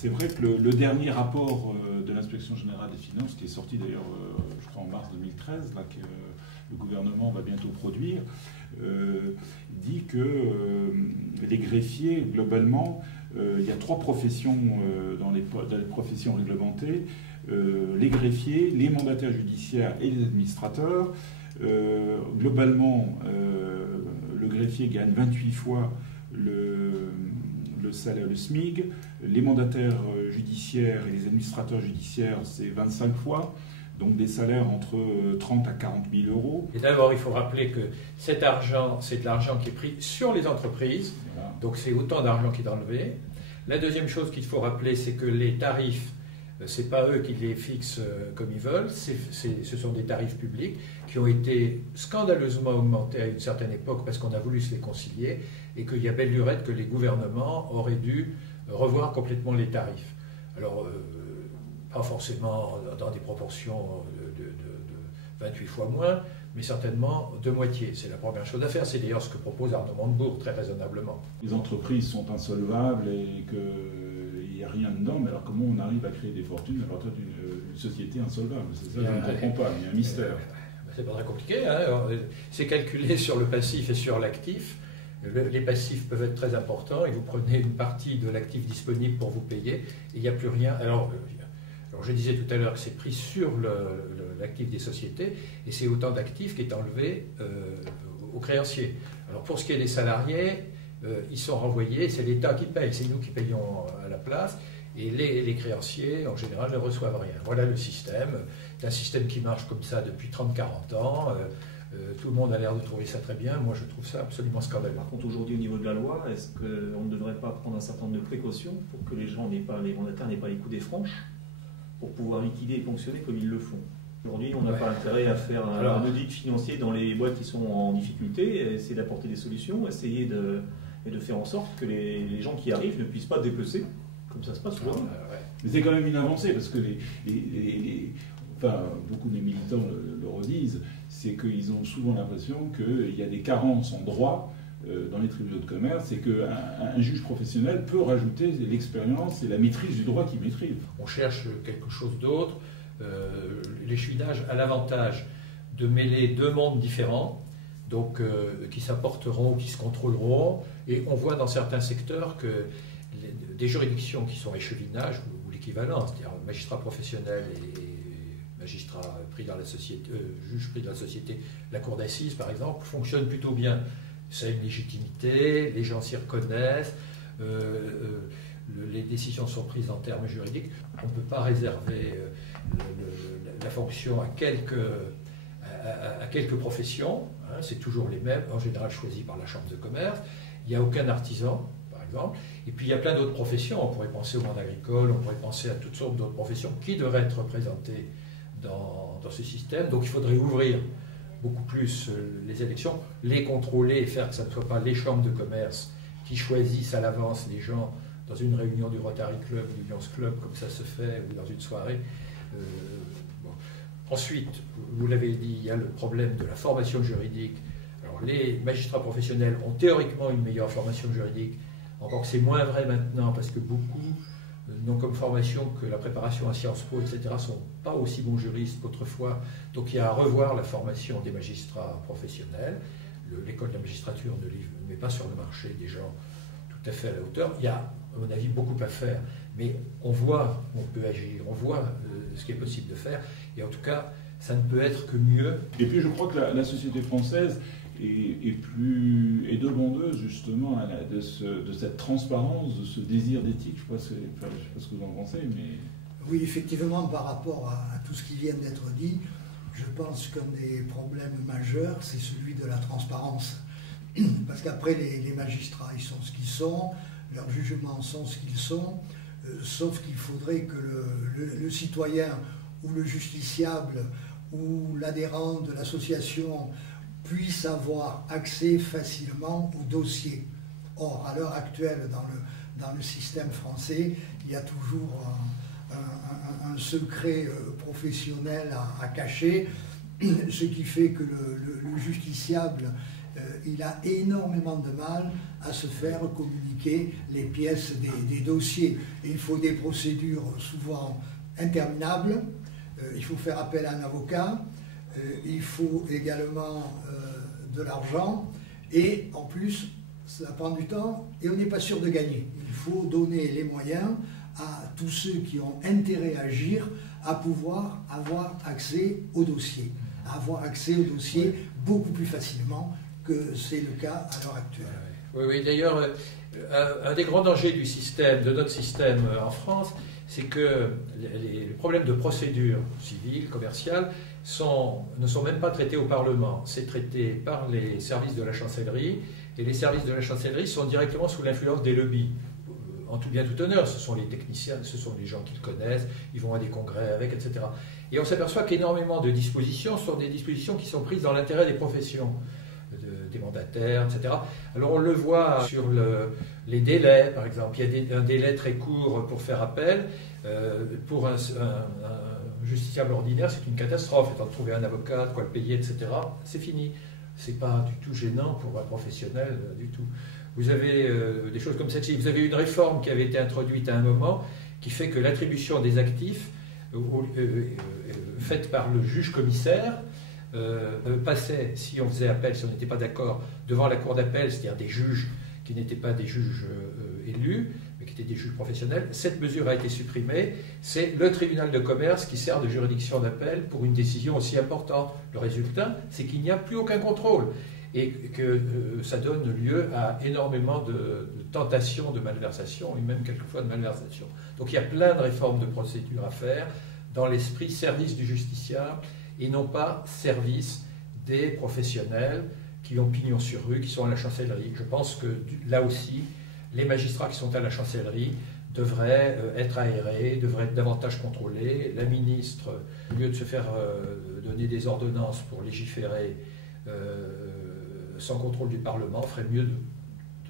C'est vrai que le dernier rapport de l'Inspection générale des finances, qui est sorti d'ailleurs, je crois, en mars 2013, là, que le gouvernement va bientôt produire, dit que les greffiers, globalement, il y a 3 professions dans les professions réglementées, les greffiers, les mandataires judiciaires et les administrateurs. Globalement, le greffier gagne 28 fois le salaire, le SMIC. Les mandataires judiciaires et les administrateurs judiciaires, c'est 25 fois. Donc des salaires entre 30 à 40 000 euros. Et d'abord, il faut rappeler que cet argent, c'est de l'argent qui est pris sur les entreprises. Voilà. Donc c'est autant d'argent qui est enlevé. La deuxième chose qu'il faut rappeler, c'est que les tarifs, ce n'est pas eux qui les fixent comme ils veulent, ce sont des tarifs publics qui ont été scandaleusement augmentés à une certaine époque parce qu'on a voulu se les concilier et qu'il y a belle lurette que les gouvernements auraient dû revoir complètement les tarifs. Alors, pas forcément dans des proportions de 28 fois moins, mais certainement de moitié. C'est la première chose à faire. C'est d'ailleurs ce que propose Arnaud Montebourg, très raisonnablement. Les entreprises sont insolvables et qu'il n'y a rien dedans, mais alors comment on arrive à créer des fortunes à partir d'une société insolvable? C'est ça, je ne comprends pas, il y a un mystère. C'est pas très compliqué, hein. C'est calculé sur le passif et sur l'actif. Les passifs peuvent être très importants et vous prenez une partie de l'actif disponible pour vous payer et il n'y a plus rien. Alors je disais tout à l'heure que c'est pris sur l'actif des sociétés et c'est autant d'actifs qui est enlevé aux créanciers. Alors pour ce qui est des salariés, ils sont renvoyés, c'est l'État qui paye, c'est nous qui payons à la place et les créanciers en général ne reçoivent rien. Voilà le système. C'est un système qui marche comme ça depuis 30-40 ans. Tout le monde a l'air de trouver ça très bien. Moi, je trouve ça absolument scandaleux. Par contre, aujourd'hui, au niveau de la loi, est-ce qu'on ne devrait pas prendre un certain nombre de précautions pour que les mandataires n'aient pas les coups des franches pour pouvoir liquider et fonctionner comme ils le font? Aujourd'hui, on n'a pas intérêt à faire un audit financier dans les boîtes qui sont en difficulté, essayer d'apporter des solutions, essayer de faire en sorte que les gens qui arrivent ne puissent pas dépecer, comme ça se passe souvent. Mais c'est quand même une avancée, parce que beaucoup des militants le redisent, c'est qu'ils ont souvent l'impression qu'il y a des carences en droit dans les tribunaux de commerce et qu'un juge professionnel peut rajouter l'expérience et la maîtrise du droit qu'il maîtrise. On cherche quelque chose d'autre. L'échevinage a l'avantage de mêler 2 mondes différents, donc qui s'apporteront, qui se contrôleront, et on voit dans certains secteurs que des juridictions qui sont échevinage ou l'équivalent, c'est-à-dire magistrats professionnels et magistrats pris dans la société, juges pris dans la société, la cour d'assises par exemple, fonctionnent plutôt bien. Ça a une légitimité, les gens s'y reconnaissent, les décisions sont prises en termes juridiques. On ne peut pas réserver la fonction à quelques professions, hein, c'est toujours les mêmes, en général choisis par la chambre de commerce. Il n'y a aucun artisan, par exemple. Et puis il y a plein d'autres professions, on pourrait penser au monde agricole, on pourrait penser à toutes sortes d'autres professions qui devraient être représentées dans ce système. Donc il faudrait ouvrir beaucoup plus les élections, les contrôler et faire que ce ne soit pas les chambres de commerce qui choisissent à l'avance les gens dans une réunion du Rotary Club ou du Lions Club, comme ça se fait, ou dans une soirée. Bon. Ensuite, vous l'avez dit, il y a le problème de la formation juridique. Alors, les magistrats professionnels ont théoriquement une meilleure formation juridique, encore que c'est moins vrai maintenant, parce que beaucoup n'ont comme formation que la préparation à Sciences Po, etc., ne sont pas aussi bons juristes qu'autrefois. Donc il y a à revoir la formation des magistrats professionnels. L'école de la magistrature ne met pas sur le marché des gens tout à fait à la hauteur. Il y a, à mon avis, beaucoup à faire, mais on voit, on peut agir, on voit ce qui est possible de faire, et en tout cas, ça ne peut être que mieux. Et puis je crois que la société française est demandeuse justement de cette transparence, de ce désir d'éthique. Je ne sais pas ce que vous en pensez, mais... Oui, effectivement, par rapport à tout ce qui vient d'être dit, je pense qu'un des problèmes majeurs, c'est celui de la transparence. Parce qu'après, les magistrats, ils sont ce qu'ils sont, leurs jugements sont ce qu'ils sont, sauf qu'il faudrait que le citoyen ou le justiciable ou l'adhérent de l'association puisse avoir accès facilement au dossier. Or, à l'heure actuelle, dans le système français, il y a toujours un secret professionnel à cacher, ce qui fait que le justiciable il a énormément de mal à se faire communiquer les pièces des dossiers. Et il faut des procédures souvent interminables, il faut faire appel à un avocat, il faut également de l'argent, et en plus, ça prend du temps et on n'est pas sûr de gagner. Il faut donner les moyens à tous ceux qui ont intérêt à agir à pouvoir avoir accès au dossier, beaucoup plus facilement que c'est le cas à l'heure actuelle. Oui, d'ailleurs, un des grands dangers du système, de notre système en France, c'est que les problèmes de procédure civile, commerciale, ne sont même pas traités au Parlement. C'est traité par les services de la chancellerie, et les services de la chancellerie sont directement sous l'influence des lobbies. En tout bien tout honneur, ce sont les techniciens, ce sont les gens qui le connaissent, ils vont à des congrès avec, etc. Et on s'aperçoit qu'énormément de dispositions sont des dispositions qui sont prises dans l'intérêt des professions, des mandataires, etc. Alors on le voit sur les délais, par exemple. Il y a un délai très court pour faire appel. Pour un justiciable ordinaire, c'est une catastrophe. Étant de trouver un avocat, de quoi le payer, etc. C'est fini. C'est pas du tout gênant pour un professionnel, du tout. Vous avez des choses comme celle-ci. Vous avez une réforme qui avait été introduite à un moment qui fait que l'attribution des actifs faite par le juge commissaire passait, si on faisait appel, si on n'était pas d'accord, devant la cour d'appel, c'est-à-dire des juges qui n'étaient pas des juges élus, mais qui étaient des juges professionnels. Cette mesure a été supprimée. C'est le tribunal de commerce qui sert de juridiction d'appel pour une décision aussi importante. Le résultat, c'est qu'il n'y a plus aucun contrôle et que ça donne lieu à énormément de tentations de malversation et même quelquefois de malversation. Donc il y a plein de réformes de procédure à faire dans l'esprit service du justiciable et non pas service des professionnels qui ont pignon sur rue, qui sont à la chancellerie. Je pense que là aussi, les magistrats qui sont à la chancellerie devraient être aérés, devraient être davantage contrôlés. La ministre, au lieu de se faire donner des ordonnances pour légiférer sans contrôle du Parlement, ferait mieux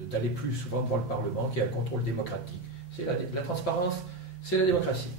d'aller plus souvent devant le Parlement, qui a un contrôle démocratique. C'est la transparence, c'est la démocratie.